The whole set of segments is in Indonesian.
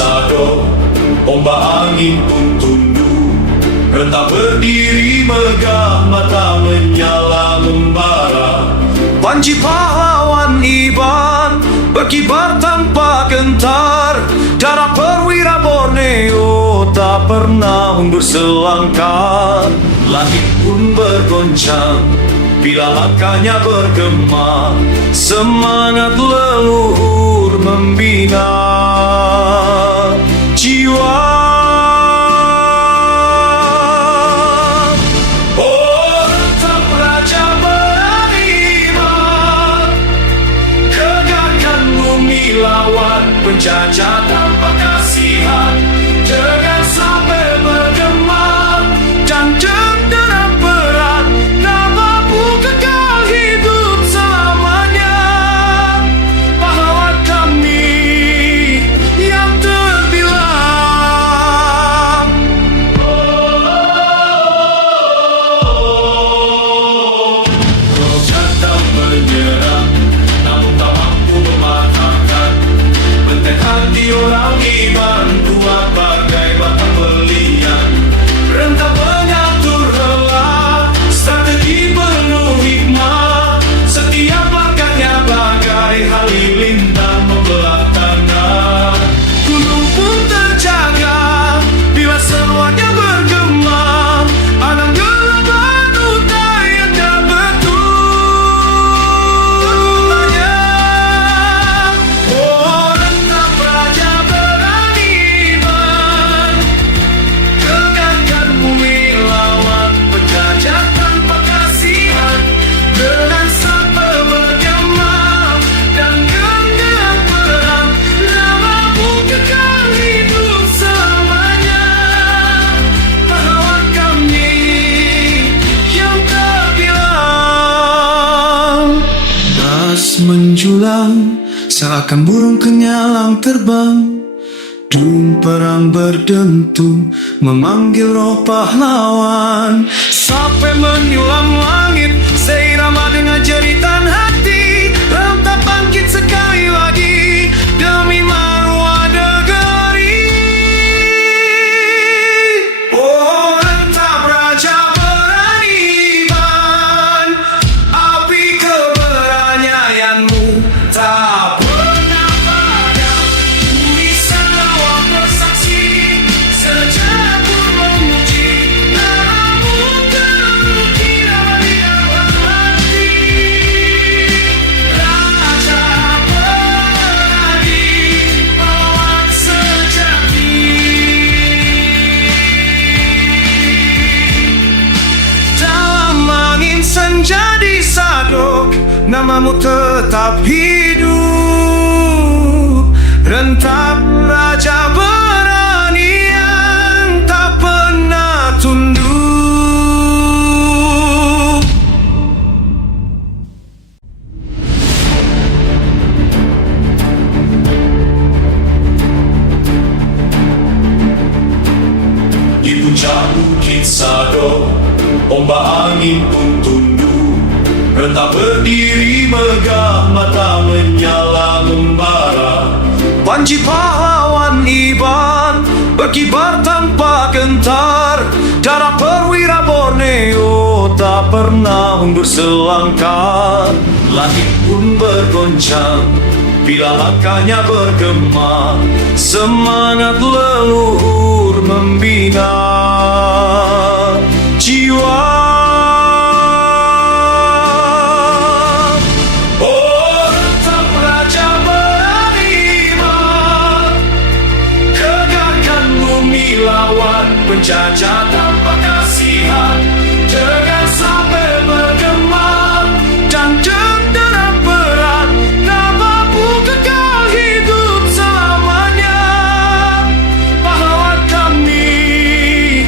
sado, ombak angin pun tunduk. Rentap berdiri megah, mata menyala membara. Panji pahlawan Iban berkibar tanpa gentar. Darah perwira Borneo tak pernah mundur selangkah. Langit pun bergoncang bila langkahnya bergema. Semangat leluhur membina jiwa. Oh, rentap raja beriman, gegakkan bumi lawan penjajah tanpa kasihan. Jangan sampai bergema dan dendam berat, tak mampu kekal hidup selamanya. Pahlawan kami yang terbilang. Senjata menyerang, namun tak mampu mematahkan benteng hati orang iman, kuat bagai batang belian. Rentap mengatur helah, strategi penuh hikmah. Setiap langkahnya bagai halilintar membelah tanah. Gunung pun terjaga bila semuanya bergema. Alam gelap utai yang tak betulnya. Oh, rentap raja beriman, gegakkan bumi lawan penjajah tanpa kasihan. Dengan sampai bergema dan genggam perang, tak mampu kekal hidup selamanya. Pahlawan kami yang terbilang. Das menjulang seakan burung kenyalang terbang. Dung perang berdentum memanggil roh pahlawan. Sampai menyulam langit seirama dengan jeritan hati. Rentap bangkit sekali lagi demi maruah negeri. Oh, rentap raja beriman, api keberanianmu tak pernah padam. Tulisan lawak bersaksi, sejarah pun memuji. Namamu terukir dari dalam hati. Raja berani, pahlawan sejati. Dalam angin senja di sado, namamu tetap hidup. Rentap raja berani yang tak pernah tunduk. Di puncak bukit sado, ombak angin pun tunduk. Rentap berdiri megah, mata menyala membara. Panji pahlawan Iban berkibar tanpa gentar. Darah perwira Borneo tak pernah mundur selangkah. Langit pun bergoncang bila langkahnya bergema. Semangat leluhur membina jiwa. Oh, rentap raja beriman, gegakkan bumi lawan penjajah tanpa kasihan. Jangan sampai bergema dan dendam berat, tak mampu kekal hidup selamanya. Pahlawan kami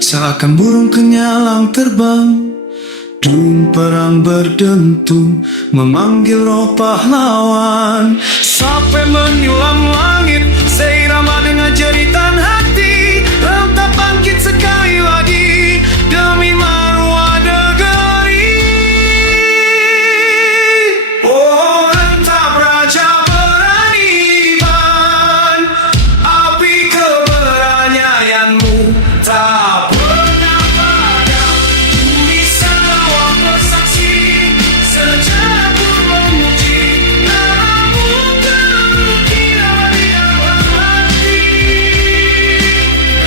seakan burung kenyalang terbang. Dung perang berdentum memanggil roh pahlawan, sampai menyulam langit seirama dengan jeritan hati. Entah bangkit sekali lagi demi maruah negeri. Oh, entah raja beraniban, api keberanianmu tak pernah padam. Bumi semua bersaksi, sejarah pun memuji namamu terukir di dalam hati.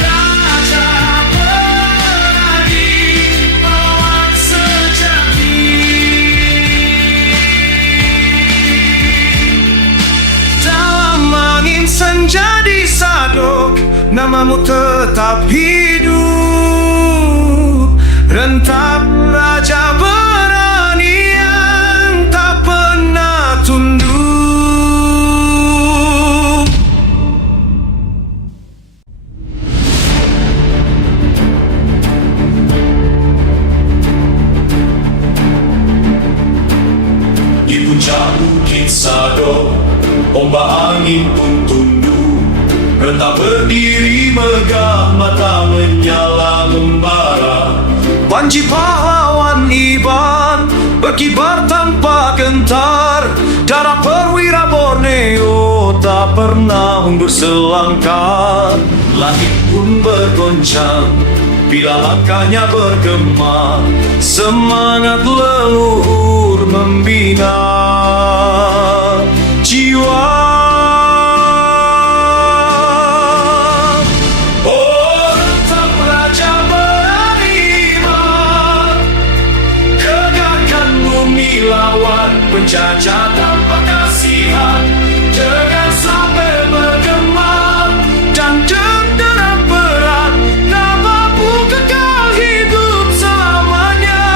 Raja berani, pahlawan sejati. Dalam angin senja di Sadok, namamu tetap hidup. Rentap raja berani yang tak pernah tunduk. Di puncak bukit Sadok, ombak angin pun tunduk. Rentap berdiri megah, mata menyala membara. Panji pahlawan Iban berkibar tanpa gentar. Darah perwira Borneo tak pernah mundur selangkah. Langit pun bergoncang bila langkahnya bergema. Semangat leluhur membina jiwa. Oh, rentap raja beraniban, gagahkan bumi lawan penjajah tanpa kasihan. Dengan sampai bergema dan dendera berat, namamu kekal hidup selamanya.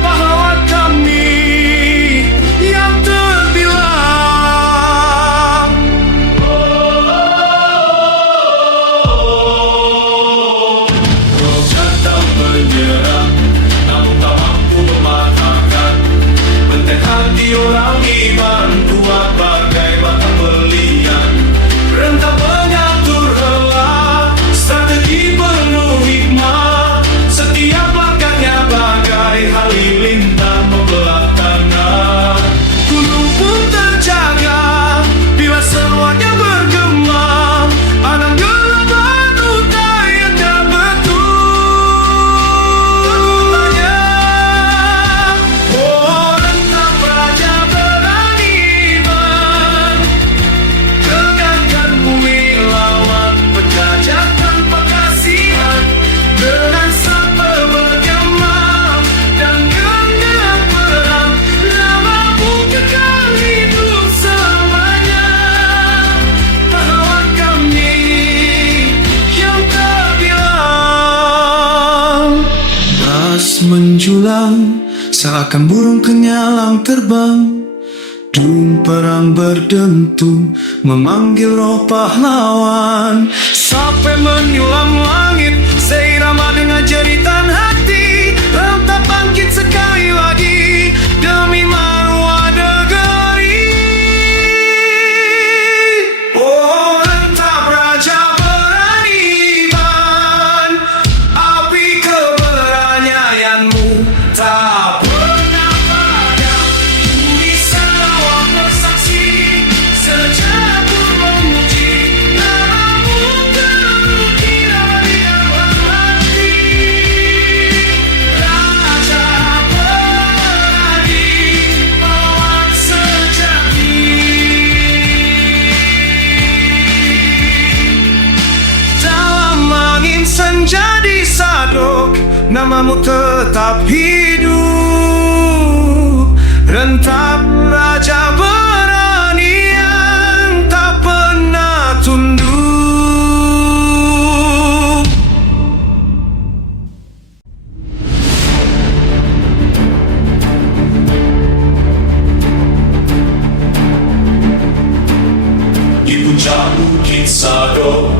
Pahlawan kami yang terbilang. Roja tak menyerah, namun tak mampu mematahkan. Benteng hati orang iman kuat bagai batang berlian. Rentap mengatur helah, strategi penuh hikmah. Setiap langkahnya bagai halilintar membelah tanah. Gunung pun terjaga bila seruannya bergema. Anak gelombang utai yang tak betulnya. Oh, rentap raja beraniban, gagahkan bumi lawan penjajah tanpa kasihan. Dengan sampai bergema dan genggam perang, namamu kekal hidup selamanya. Pahlawan kami yang terbilang. Ras menjulang seakan burung kenyalang terbang. Dung perang berdentum memanggil roh pahlawan, sampai menyulam langit seirama dengan jeritan hati. Entah bangkit sekali lagi demi maruah negeri. Oh, rentap raja beraniban, api keberanianmu tak pernah padam. Bumi semua bersaksi, sejarah pun memuji namamu terukir di dalam hati. Raja berani, pahlawan sejati. Dalam angin senja di Sadok, namamu tetap hidup. Rentap raja berani yang tak pernah tunduk. Di puncak bukit Sadok,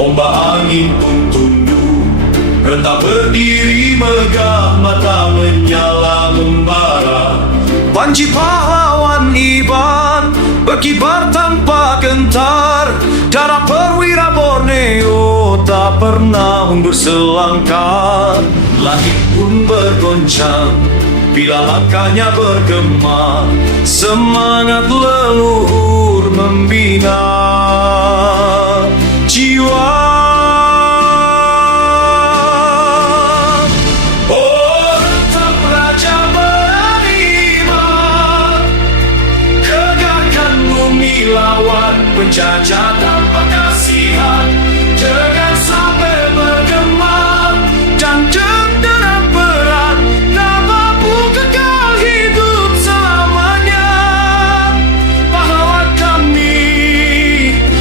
ombak angin pun tunduk. Rentap berdiri megah, mata menyala membara. Panji pahlawan Iban berkibar tanpa gentar. Darah perwira Borneo tak pernah mundur selangkah. Langit pun bergoncang bila langkahnya bergema. Semangat leluhur membina jiwa. Oh, rentap raja beriman, gegarkan bumi lawan penjajah tanpa kasihan. Jangan sampai bergema dan cedera berat. Namamu kekal hidup selamanya. Pahlawan kami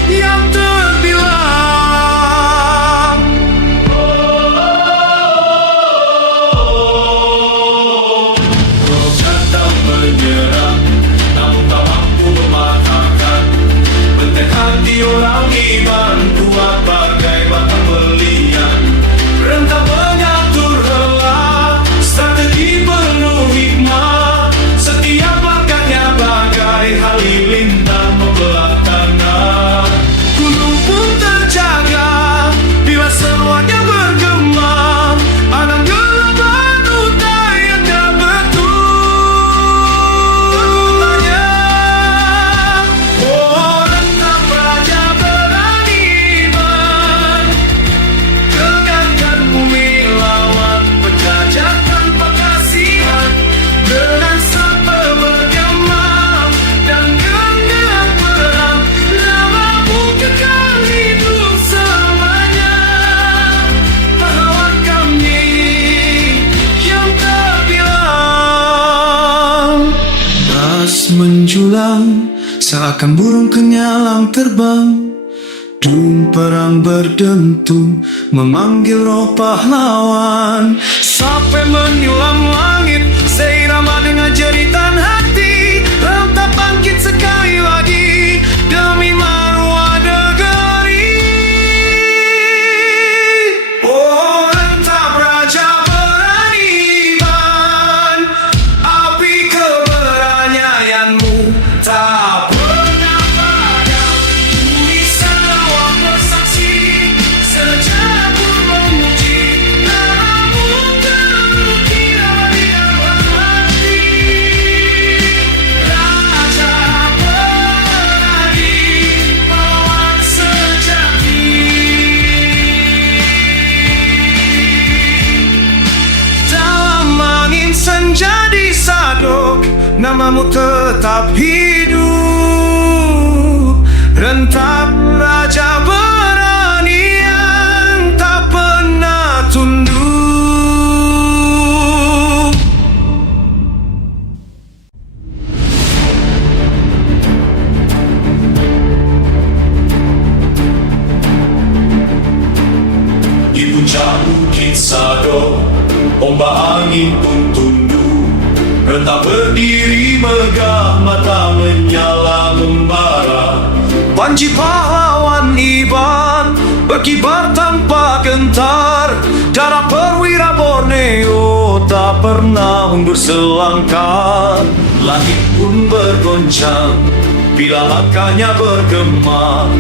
yang terbilang. Datang menyerang, namun tak mampu mematahkan. Benteng hati orang iman kuat bagai batang belian. Rentap mengatur helah, strategi penuh hikmah. Setiap langkahnya bagai halilintar membelah tanah. Gunung pun terjaga bila semuanya bergema. Anak gelapan utayanya betulnya. Oh, rentap raja beriman, gegarkan bumi lawan penjajah tanpa kasihan. Dengan sabar bergema dan genggam perang. Namamu kekal hidup selamanya. Pahlawan kami yang terbilang. Das menjulang seakan burung kenyalang terbang. Dung perang berdentum memanggil roh pahlawan. Sampai menyulam langit seirama dengan jeritan hati. Rentap bangkit sekali lagi demi maruah negeri. Oh, rentap raja beriman, api keberanianmu tak pernah padam. Bumi sawah bersaksi, sejarah pun memuji. Namamu terukir di dalam hati. Raja berani, pahlawan sejati. Dalam angin senja di Sadok, namamu tetap hidup. Rentap raja berani yang tak pernah tunduk. Di puncak bukit Sadok, ombak angin pun tunduk. Rentap berdiri megah, mata menyala membara. Panji pahlawan Iban berkibar tanpa gentar. Darah perwira Borneo tak pernah mundur selangkah. Langit pun bergoncang bila langkahnya bergema.